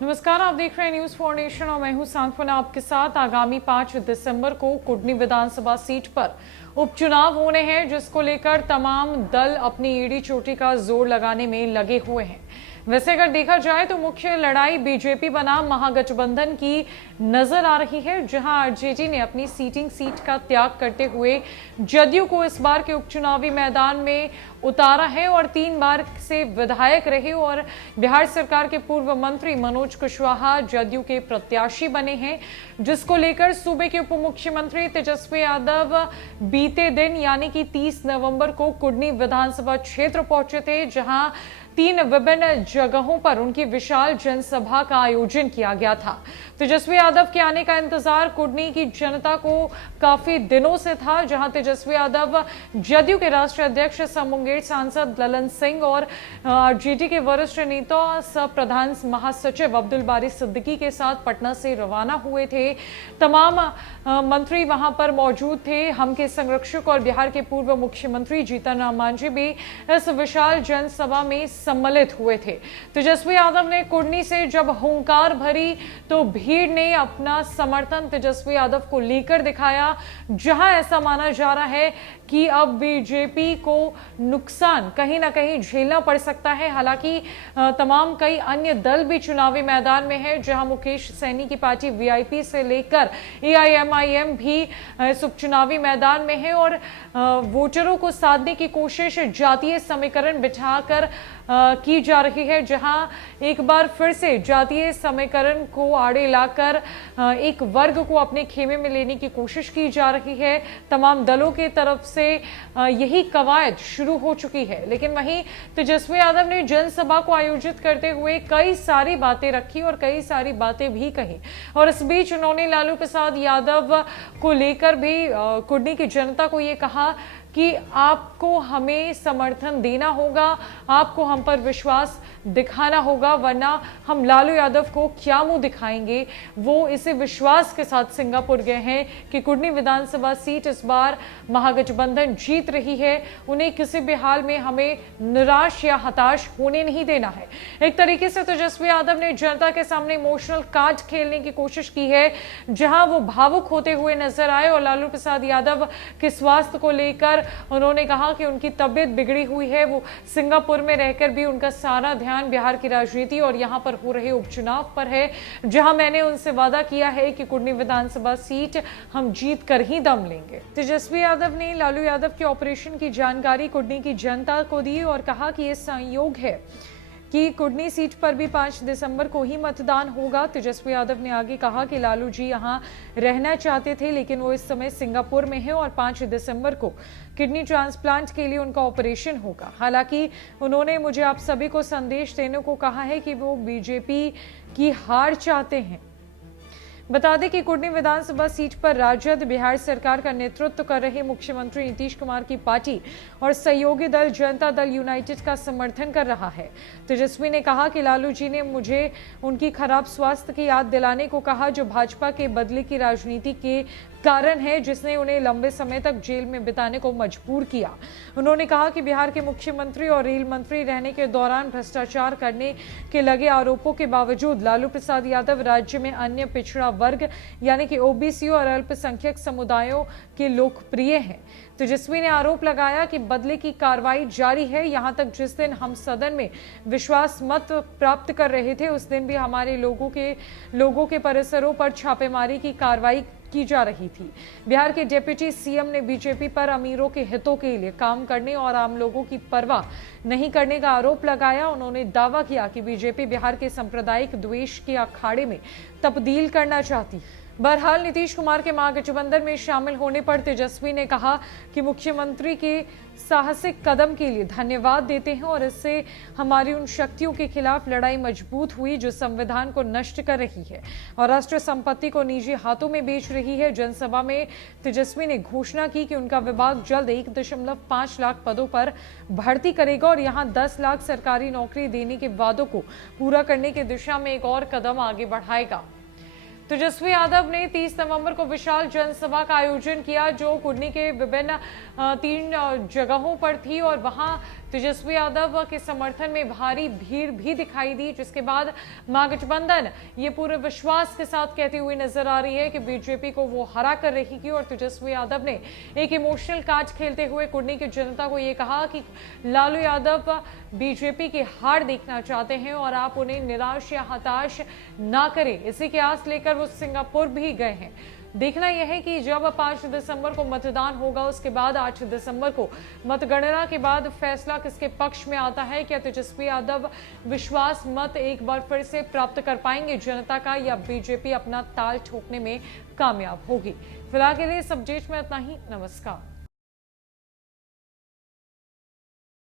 नमस्कार, आप देख रहे हैं न्यूज फॉर नेशन और मैं हूं सांत्वना आपके साथ। आगामी 5 दिसंबर को कुडनी विधानसभा सीट पर उपचुनाव होने हैं, जिसको लेकर तमाम दल अपनी एड़ी चोटी का जोर लगाने में लगे हुए हैं। वैसे अगर देखा जाए तो मुख्य लड़ाई बीजेपी बनाम महागठबंधन की नजर आ रही है, जहां आरजेडी ने अपनी सीट का त्याग करते हुए जदयू को इस बार के उपचुनावी मैदान में उतारा है और 3 बार से विधायक रहे और बिहार सरकार के पूर्व मंत्री मनोज कुशवाहा जदयू के प्रत्याशी बने हैं, जिसको लेकर सूबे के उप मुख्यमंत्री तेजस्वी यादव बीते दिन यानी कि 30 नवंबर को कुडनी विधानसभा क्षेत्र पहुंचे थे, जहां 3 विभिन्न जगहों पर उनकी विशाल जनसभा का आयोजन किया गया था। तेजस्वी यादव के आने का इंतजार कुडनी की जनता को काफी दिनों से था, जहां तेजस्वी यादव जदयू के राष्ट्रीय अध्यक्ष सह मुंगेर सांसद ललन सिंह और आरजेडी के वरिष्ठ नेता सह प्रधान महासचिव अब्दुल बारी सिद्दीकी के साथ पटना से रवाना हुए थे। तमाम मंत्री वहां पर मौजूद थे। हम के संरक्षक और बिहार के पूर्व मुख्यमंत्री जीतन राम मांझी भी इस विशाल जनसभा में सम्मिलित हुए थे। तेजस्वी यादव ने कुडनी से जब हुंकार भरी तो भीड़ ने अपना समर्थन तेजस्वी यादव को लेकर दिखाया, जहां ऐसा माना जा रहा है कि अब बीजेपी को नुकसान कहीं ना कहीं झेलना पड़ सकता है। हालांकि तमाम कई अन्य दल भी चुनावी मैदान में है, जहां मुकेश सैनी की पार्टी वीआईपी से लेकर एआईएमआईएम भी इस उपचुनावी मैदान में है और वोटरों को साधने की कोशिश जातीय समीकरण बिठाकर की जा रही है, जहां एक बार फिर से जातीय समीकरण को आड़े लाकर एक वर्ग को अपने खेमे में लेने की कोशिश की जा रही है। तमाम दलों की तरफ से यही कवायद शुरू हो चुकी है, लेकिन वहीं तेजस्वी यादव ने जनसभा को आयोजित करते हुए कई सारी बातें रखी और कई सारी बातें भी कही और इस बीच उन्होंने लालू प्रसाद यादव को लेकर भी कुडनी की जनता को ये कहा कि आपको हमें समर्थन देना होगा, आपको हम पर विश्वास दिखाना होगा, वरना हम लालू यादव को क्या मुंह दिखाएंगे। वो इसे विश्वास के साथ सिंगापुर गए हैं कि कुडनी विधानसभा सीट इस बार महागठबंधन जीत रही है। उन्हें किसी भी हाल में हमें निराश या हताश होने नहीं देना है। एक तरीके से तेजस्वी यादव ने जनता के सामने इमोशनल कार्ड खेलने की कोशिश की है, जहां वो भावुक होते हुए नजर आए और लालू प्रसाद यादव के स्वास्थ्य को लेकर उन्होंने कहा कि उनकी तबीयत बिगड़ी हुई है। वो सिंगापुर में रहकर भी उनका सारा ध्यान बिहार की राजनीति और यहां पर हो रहे उपचुनाव पर है, जहां मैंने उनसे वादा किया है कि कुडनी विधानसभा सीट हम जीत कर ही दम लेंगे। तेजस्वी यादव ने लालू यादव के ऑपरेशन की जानकारी कुडनी की जनता को दी और कहा कि यह संयोग है कि कुडनी सीट पर भी 5 दिसंबर को ही मतदान होगा। तेजस्वी यादव ने आगे कहा कि लालू जी यहां रहना चाहते थे, लेकिन वो इस समय सिंगापुर में है और 5 दिसंबर को किडनी ट्रांसप्लांट के लिए उनका ऑपरेशन होगा। हालांकि उन्होंने मुझे आप सभी को संदेश देने को कहा है कि वो बीजेपी की हार चाहते हैं। बता दें कि कुडनी विधानसभा सीट पर राजद बिहार सरकार का नेतृत्व कर रहे मुख्यमंत्री नीतीश कुमार की पार्टी और सहयोगी दल जनता दल यूनाइटेड का समर्थन कर रहा है। तेजस्वी ने कहा कि लालू जी ने मुझे उनकी खराब स्वास्थ्य की याद दिलाने को कहा, जो भाजपा के बदले की राजनीति के कारण है, जिसने उन्हें लंबे समय तक जेल में बिताने को मजबूर किया। उन्होंने कहा कि बिहार के मुख्यमंत्री और रेल मंत्री रहने के दौरान भ्रष्टाचार करने के लगे आरोपों के बावजूद लालू प्रसाद यादव राज्य में अन्य पिछड़ा वर्ग यानी कि ओबीसी और अल्पसंख्यक समुदायों के लोकप्रिय हैं। तेजस्वी ने आरोप लगाया कि बदले की कार्रवाई जारी है। यहां तक जिस दिन हम सदन में विश्वास मत प्राप्त कर रहे थे, उस दिन भी हमारे लोगों के परिसरों पर छापेमारी की कार्रवाई की जा रही थी। बिहार के डिप्टी सीएम ने बीजेपी पर अमीरों के हितों के लिए काम करने और आम लोगों की परवाह नहीं करने का आरोप लगाया। उन्होंने दावा किया कि बीजेपी बिहार के सांप्रदायिक द्वेष के अखाड़े में तब्दील करना चाहती है। बहरहाल नीतीश कुमार के महागठबंधन में शामिल होने पर तेजस्वी ने कहा कि मुख्यमंत्री के साहसिक कदम के लिए धन्यवाद देते हैं और इससे हमारी उन शक्तियों के खिलाफ लड़ाई मजबूत हुई जो संविधान को नष्ट कर रही है और राष्ट्रीय संपत्ति को निजी हाथों में बेच रही है। जनसभा में तेजस्वी ने घोषणा की कि उनका विभाग जल्द 1.5 लाख पदों पर भर्ती करेगा और यहां 10 लाख सरकारी नौकरी देने के वादों को पूरा करने की दिशा में एक और कदम आगे बढ़ाएगा। तेजस्वी यादव ने 30 नवंबर को विशाल जनसभा का आयोजन किया, जो कुडनी के विभिन्न 3 जगहों पर थी और वहां तेजस्वी यादव के समर्थन में भारी भीड़ भी दिखाई दी, जिसके बाद महागठबंधन ये पूरे विश्वास के साथ कहती हुई नजर आ रही है कि बीजेपी को वो हरा कर रहेगी। और तेजस्वी यादव ने एक इमोशनल कार्ड खेलते हुए कुडनी की जनता को ये कहा कि लालू यादव बीजेपी की हार देखना चाहते हैं और आप उन्हें निराश या हताश ना करें। इसी की आस लेकर वो सिंगापुर भी गए हैं। देखना यह है कि जब 5 दिसंबर को मतदान होगा, उसके बाद 8 दिसंबर को मतगणना के बाद फैसला किसके पक्ष में आता है। क्या तेजस्वी यादव विश्वास मत एक बार फिर से प्राप्त कर पाएंगे जनता का, या बीजेपी अपना ताल ठोकने में कामयाब होगी। फिलहाल के लिए इस अपडेट में इतना ही। नमस्कार।